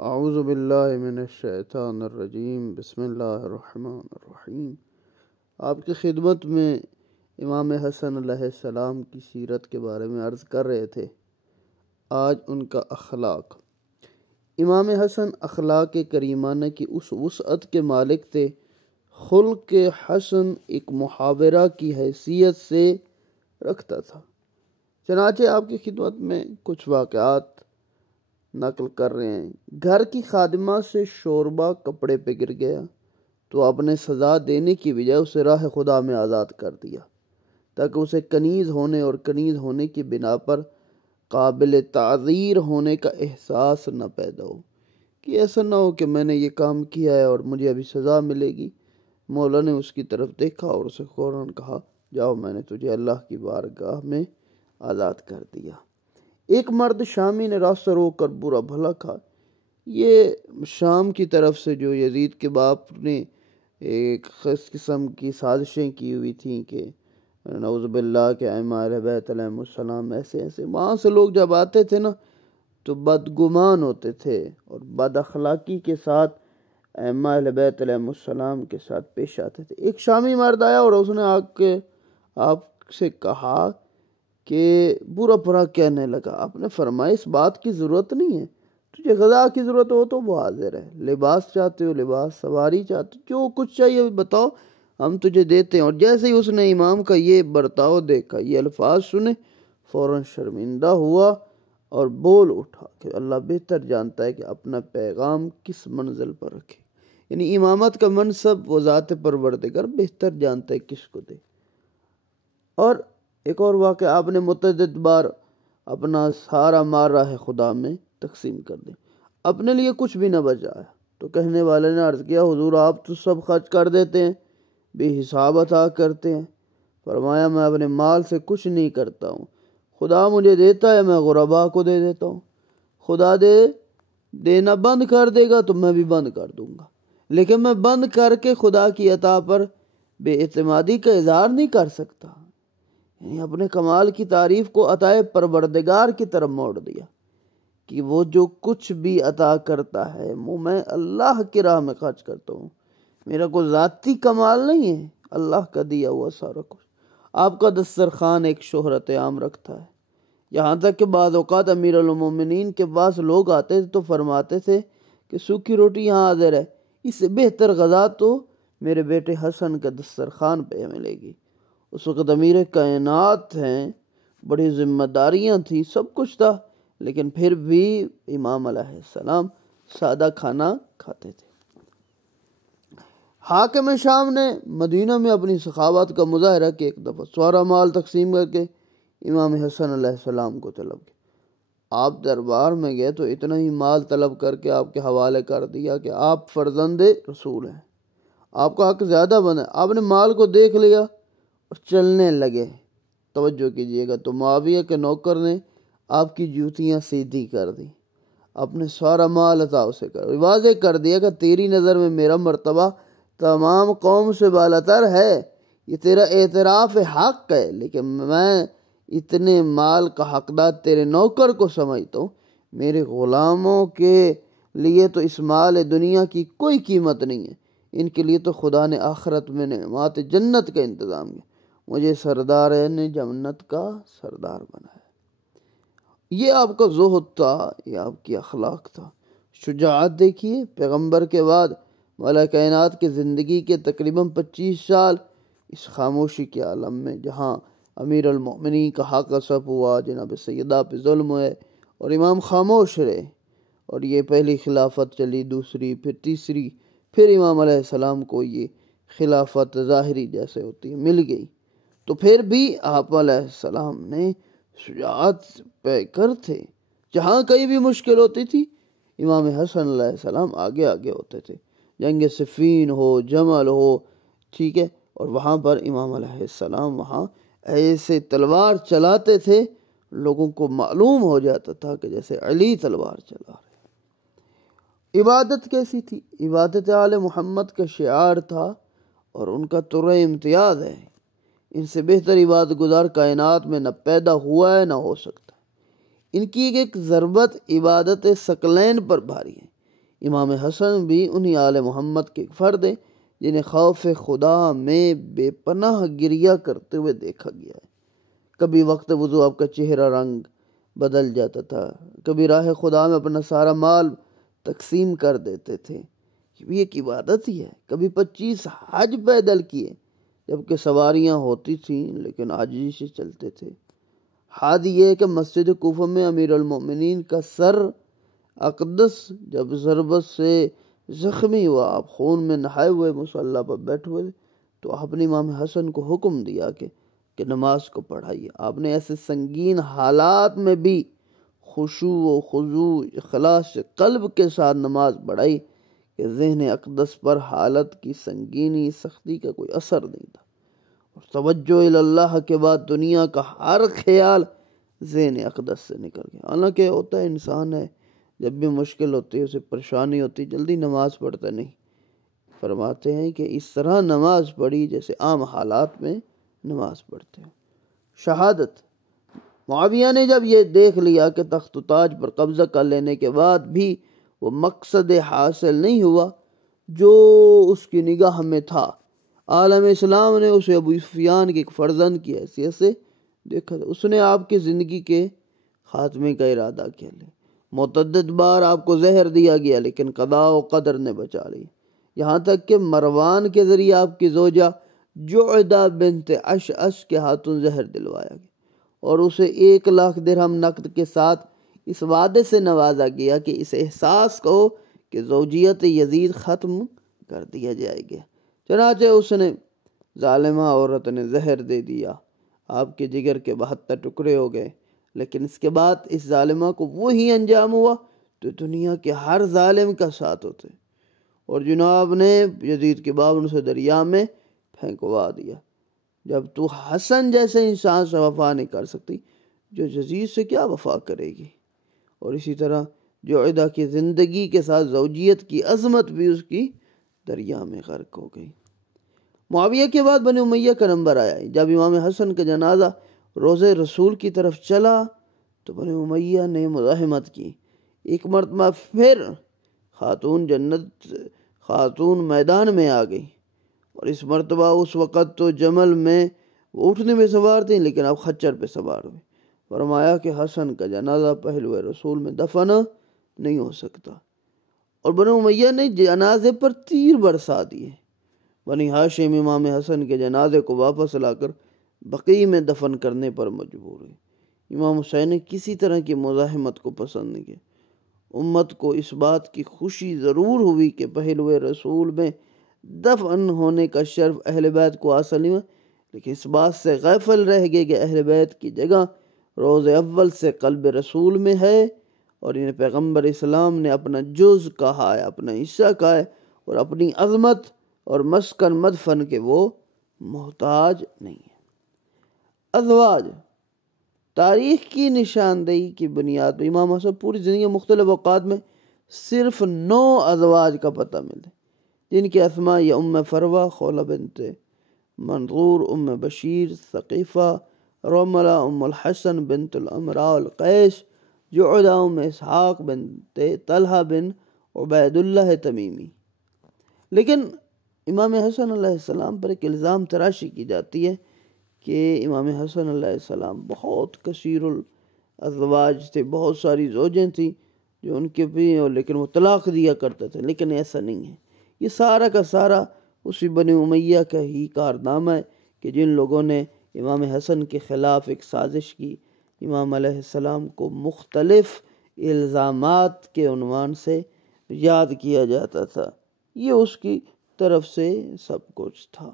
اعوذ باللہ من الشیطان الرجیم، بسم اللہ الرحمن الرحیم۔ آپ کی خدمت میں امام حسن علیہ السلام کی سیرت کے بارے میں عرض کر رہے تھے۔ آج ان کا اخلاق۔ امام حسن اخلاق کریمانہ کی اس وسعت کے مالک تھے۔ خلق حسن ایک محاورہ کی حیثیت سے رکھتا تھا۔ چنانچہ آپ کی خدمت میں کچھ واقعات نقل کر رہے ہیں۔ گھر کی خادمہ سے شوربہ کپڑے پہ گر گیا تو آپ نے سزا دینے کی بجائے اسے راہ خدا میں آزاد کر دیا تاکہ اسے کنیز ہونے اور کنیز ہونے کی بنا پر قابل تعذیر ہونے کا احساس نہ پیدا ہو، کہ ایسا نہ ہو کہ میں نے یہ کام کیا ہے اور مجھے ابھی سزا ملے گی۔ مولا نے اس کی طرف دیکھا اور اسے فوراً کہا، جاؤ، میں نے تجھے اللہ کی بارگاہ میں آزاد کر دیا۔ ایک مرد شامی نے راستہ روک کر برا بھلا کھا۔ یہ شام کی طرف سے جو یزید کے باپ نے ایک قسم کی سازشیں کی ہوئی تھیں کہ نعوذ باللہ کے ائمہ اہل بیت علیہم السلام ایسے وہاں سے لوگ جب آتے تھے نا تو بدگمان ہوتے تھے اور بد اخلاقی کے ساتھ ائمہ اہل بیت علیہم السلام کے ساتھ پیش آتے تھے۔ ایک شامی مرد آیا اور اس نے آ کے آپ سے کہا کہ برا بھلا کہنے لگا۔ آپ نے فرمایا، اس بات کی ضرورت نہیں ہے، تجھے غذا کی ضرورت ہو تو وہ حاضر ہے، لباس چاہتے ہو لباس، سواری چاہتے ہو، جو کچھ چاہیے بتاؤ، ہم تجھے دیتے ہیں۔ اور جیسے ہی اس نے امام کا یہ برتاؤ دیکھا، یہ الفاظ سنے، فوراً شرمندہ ہوا اور بول اٹھا کہ اللہ بہتر جانتا ہے کہ اپنا پیغام کس منزل پر رکھے، یعنی امامت کا منصب وہ ذات پروردگار بہتر جانتا ہے کس کو دے۔ اور ایک اور واقعہ، آپ نے متعدد بار اپنا سارا مال راہ خدا میں تقسیم کر دیا، اپنے لیے کچھ بھی نہ بچایا۔ تو کہنے والے نے عرض کیا، حضور آپ تو سب خرچ کر دیتے ہیں، بے حساب عطا کرتے ہیں۔ فرمایا، میں اپنے مال سے کچھ نہیں کرتا ہوں، خدا مجھے دیتا ہے، میں غرباء کو دے دیتا ہوں۔ خدا دینا بند کر دے گا تو میں بھی بند کر دوں گا، لیکن میں بند کر کے خدا کی عطا پر بے اعتمادی کا اظہار نہیں کر سکتا، یعنی اپنے کمال کی تعریف کو عطائے پروردگار کی طرف موڑ دیا کہ وہ جو کچھ بھی عطا کرتا ہے وہ میں اللہ کی راہ میں خرچ کرتا ہوں، میرا کوئی ذاتی کمال نہیں ہے، اللہ کا دیا ہوا سارا کچھ۔ آپ کا دسترخوان ایک شہرت عام رکھتا ہے، یہاں تک کہ بعض اوقات امیر المومنین کے پاس لوگ آتے تھے تو فرماتے تھے کہ سوکھی روٹی یہاں حاضر ہے، اس سے بہتر غذا تو میرے بیٹے حسن کا دسترخوان پہ ملے گی۔ اس وقت امیر کائنات ہیں، بڑی ذمہ داریاں تھیں، سب کچھ تھا، لیکن پھر بھی امام علیہ السلام سادہ کھانا کھاتے تھے۔ حاکم شام نے مدینہ میں اپنی سخاوت کا مظاہرہ کیا، ایک دفعہ سارا مال تقسیم کر کے امام حسن علیہ السلام کو طلب کیا۔ آپ دربار میں گئے تو اتنا ہی مال طلب کر کے آپ کے حوالے کر دیا کہ آپ فرزند رسول ہیں، آپ کا حق زیادہ بنا ہے۔ آپ نے مال کو دیکھ لیا اور چلنے لگے۔ توجہ کیجئے گا، تو معاویہ کے نوکر نے آپ کی جوتیاں سیدھی کر دی، اپنے سارا مال عطا اسے کر واضح کر دیا کہ تیری نظر میں میرا مرتبہ تمام قوم سے بالاتر ہے، یہ تیرا اعتراف حق ہے، لیکن میں اتنے مال کا حقدار تیرے نوکر کو سمجھتا ہوں، میرے غلاموں کے لیے تو اس مال دنیا کی کوئی قیمت نہیں ہے، ان کے لیے تو خدا نے آخرت میں نعمات جنت کا انتظام کیا، مجھے سردار نے جنت کا سردار بنایا۔ یہ آپ کا زہد تھا، یہ آپ کی اخلاق تھا۔ شجاعت دیکھیے، پیغمبر کے بعد مولا کائنات کی زندگی کے تقریباً 25 سال اس خاموشی کے عالم میں، جہاں امیر المؤمنین کا حق غصب ہوا، جناب سیدہ پہ ظلم ہوئے اور امام خاموش رہے، اور یہ پہلی خلافت چلی، دوسری، پھر تیسری، پھر امام علیہ السلام کو یہ خلافت ظاہری جیسے ہوتی ہے مل گئی، تو پھر بھی آپ علیہ السلام نے شجاعت پہ کر تھے۔ جہاں کہیں بھی مشکل ہوتی تھی امام حسن علیہ السلام آگے آگے ہوتے تھے، جنگ صفین ہو، جمل ہو، ٹھیک ہے، اور وہاں پر امام علیہ السلام وہاں ایسے تلوار چلاتے تھے لوگوں کو معلوم ہو جاتا تھا کہ جیسے علی تلوار چلا رہے۔ عبادت کیسی تھی؟ عبادت آل محمد کا شعار تھا اور ان کا طرح امتیاز ہے، ان سے بہتر عبادت گزار کائنات میں نہ پیدا ہوا ہے نہ ہو سکتا۔ ان کی ایک ضربت عبادت ثقلین پر بھاری ہے، امام حسن بھی انہی آل محمد کے فرد ہیں جنہیں خوف خدا میں بے پناہ گریہ کرتے ہوئے دیکھا گیا ہے۔ کبھی وقت وضو آپ کا چہرہ رنگ بدل جاتا تھا، کبھی راہ خدا میں اپنا سارا مال تقسیم کر دیتے تھے، یہ بھی ایک عبادت ہی ہے۔ کبھی 25 حج پیدل کیے جبکہ سواریاں ہوتی تھیں لیکن عاجزی سے چلتے تھے۔ حد یہ کہ مسجد کوفہ میں امیر المومنین کا سر اقدس جب ضربت سے زخمی ہوا، آپ خون میں نہائے ہوئے مصلی پر بیٹھے ہوئے تو آپ نے امام حسن کو حکم دیا کہ نماز کو پڑھائیے۔ آپ نے ایسے سنگین حالات میں بھی خشوع و خضوع اخلاص قلب کے ساتھ نماز پڑھائی کہ ذہن اقدس پر حالت کی سنگینی سختی کا کوئی اثر نہیں تھا، اور توجہ اللہ کے بعد دنیا کا ہر خیال ذہن اقدس سے نکل گیا۔ حالانکہ ہوتا ہے انسان ہے، جب بھی مشکل ہوتی ہے، اسے پریشانی ہوتی، جلدی نماز پڑھتا نہیں۔ فرماتے ہیں کہ اس طرح نماز پڑھی جیسے عام حالات میں نماز پڑھتے ہیں۔ شہادت۔ معاویہ نے جب یہ دیکھ لیا کہ تخت و تاج پر قبضہ کر لینے کے بعد بھی وہ مقصد حاصل نہیں ہوا جو اس کی نگاہ میں تھا، عالم اسلام نے اسے ابو سفیان کے ایک فرزند کی حیثیت سے دیکھا تھا۔ اس نے آپ کی زندگی کے خاتمے کا ارادہ کیا لیا۔ متعدد بار آپ کو زہر دیا گیا لیکن قضاء و قدر نے بچا لی، یہاں تک کہ مروان کے ذریعے آپ کی زوجہ جعدہ بنت اشعث کے ہاتھوں زہر دلوایا گیا اور اسے 1,00,000 درہم نقد کے ساتھ اس وعدے سے نوازا گیا کہ اس احساس کو کہ زوجیت یزید ختم کر دیا جائے گا۔ چنانچہ اس نے ظالمہ عورت نے زہر دے دیا، آپ کے جگر کے 72 ٹکڑے ہو گئے، لیکن اس کے بعد اس ظالمہ کو وہی انجام ہوا تو دنیا کے ہر ظالم کا ساتھ ہوتے، اور جناب نے یزید کے بعد اسے دریا میں پھینکوا دیا۔ جب تو حسن جیسے انسان سے وفا نہیں کر سکتی، جو یزید سے کیا وفا کرے گی؟ اور اسی طرح جعدہ کی زندگی کے ساتھ زوجیت کی عظمت بھی اس کی دریا میں غرق ہو گئی۔ معاویہ کے بعد بنی امیہ کا نمبر آیا۔ جب امام حسن کا جنازہ روضہ رسول کی طرف چلا تو بنی امیہ نے مزاحمت کی۔ ایک مرتبہ پھر خاتون میدان میں آ گئی، اور اس مرتبہ اس وقت تو جمل میں وہ اٹھنے میں سوار تھیں لیکن اب خچر پہ سوار ہوئے۔ فرمایا کہ حسن کا جنازہ پہلوئے رسول میں دفن نہیں ہو سکتا، اور بنی امیہ نے جنازے پر تیر برسا دیے۔ بنی ہاشم امام حسن کے جنازے کو واپس لا کر بقیع میں دفن کرنے پر مجبور ہوئے۔ امام حسین نے کسی طرح کی مزاحمت کو پسند نہیں کیا۔ امت کو اس بات کی خوشی ضرور ہوئی کہ پہلوئے رسول میں دفن ہونے کا شرف اہل بیت کو حاصل نہیں ہوا، لیکن اس بات سے غافل رہ گئے کہ اہل بیت کی جگہ روز اول سے قلب رسول میں ہے، اور انہیں پیغمبر اسلام نے اپنا جز کہا ہے، اپنا حصہ کہا ہے، اور اپنی عظمت اور مسکن مدفن کے وہ محتاج نہیں ہے۔ ازواج۔ تاریخ کی نشاندہی کی بنیاد پر امام حسن پوری زندگی مختلف اوقات میں صرف 9 ازواج کا پتہ ملتا ہے، جن کی اسماء یہ ام فروہ، خولہ بنت منظور، ام بشیر ثقیفہ، رملہ ام الحسن بنت الامراء القیس، جعدہ ام اسحاق بنت طلحہ بن عبید اللہ تمیمی۔ لیکن امام حسن علیہ السلام پر ایک الزام تراشی کی جاتی ہے کہ امام حسن علیہ السلام بہت کثیر الازواج تھے، بہت ساری زوجیں تھیں جو ان کے بھی، لیکن وہ طلاق دیا کرتے تھے، لیکن ایسا نہیں ہے۔ یہ سارا کا سارا اسی بنی امیہ کا ہی کارنامہ ہے کہ جن لوگوں نے امام حسن کے خلاف ایک سازش کی، امام علیہ السلام کو مختلف الزامات کے عنوان سے یاد کیا جاتا تھا۔ یہ اس کی طرف سے سب کچھ تھا۔